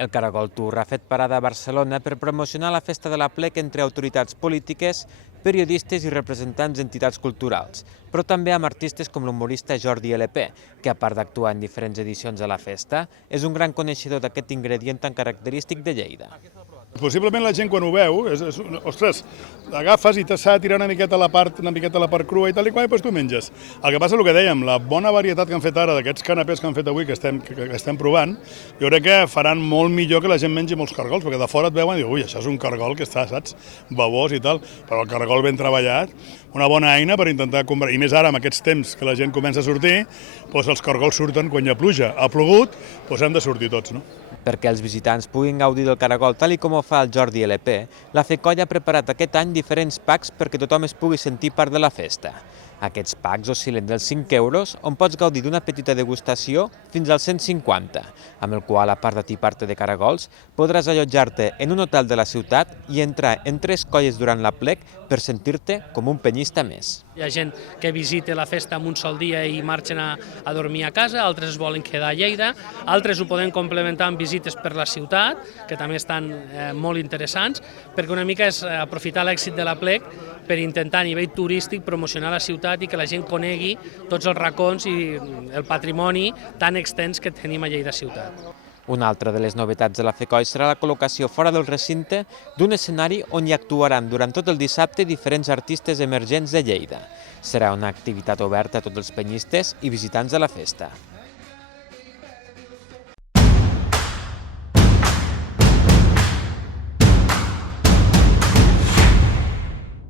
El Caragol Tour ha fet parada a Barcelona per promocionar la Festa de l'Aplec entre autoritats polítiques, periodistes i representants d'entitats culturals, però també amb artistes com l'humorista Jordi LP, que a part d'actuar en diferents edicions de la festa, és un gran coneixedor d'aquest ingredient tan característic de Lleida. Possiblement la gent quan ho veu, ostres, agafes i s'ha de tirar una miqueta a la part crua i tal i qual, i doncs tu menges. El que passa és el que dèiem, la bona varietat que han fet ara d'aquests canapés que han fet avui, que estem provant, jo crec que faran molt millor que la gent mengi molts cargols, perquè de fora et veuen i diuen, ui, això és un cargol que està, saps, babós i tal, però el cargol ben treballat, una bona eina per intentar comprar, i més ara amb aquests temps que la gent comença a sortir, doncs els cargols surten quan hi ha pluja. Ha plogut, doncs hem de sortir tots, no? Perquè els visitants puguin gaudir del caragol tal com ho fa el Jordi LP, la FECOI ha preparat aquest any diferents packs perquè tothom es pugui sentir part de la festa. Aquests packs oscil·len dels 5 euros, on pots gaudir d'una petita degustació, fins als 150, amb el qual, a part de tipar-te de caragols, podràs allotjar-te en un hotel de la ciutat i entrar en 3 colles durant l'aplec per sentir-te com un penyista més. Hi ha gent que visita la festa en un sol dia i marxen a dormir a casa, altres es volen quedar a Lleida, altres ho poden complementar amb visites per la ciutat, que també estan molt interessants, perquè una mica és aprofitar l'èxit de l'aplec per intentar a nivell turístic promocionar la ciutat i que la gent conegui tots els racons i el patrimoni tan extens que tenim a Lleida ciutat. Una altra de les novetats de la FECOI serà la col·locació fora del recinte d'un escenari on hi actuaran durant tot el dissabte diferents artistes emergents de Lleida. Serà una activitat oberta a tots els penyistes i visitants de la festa.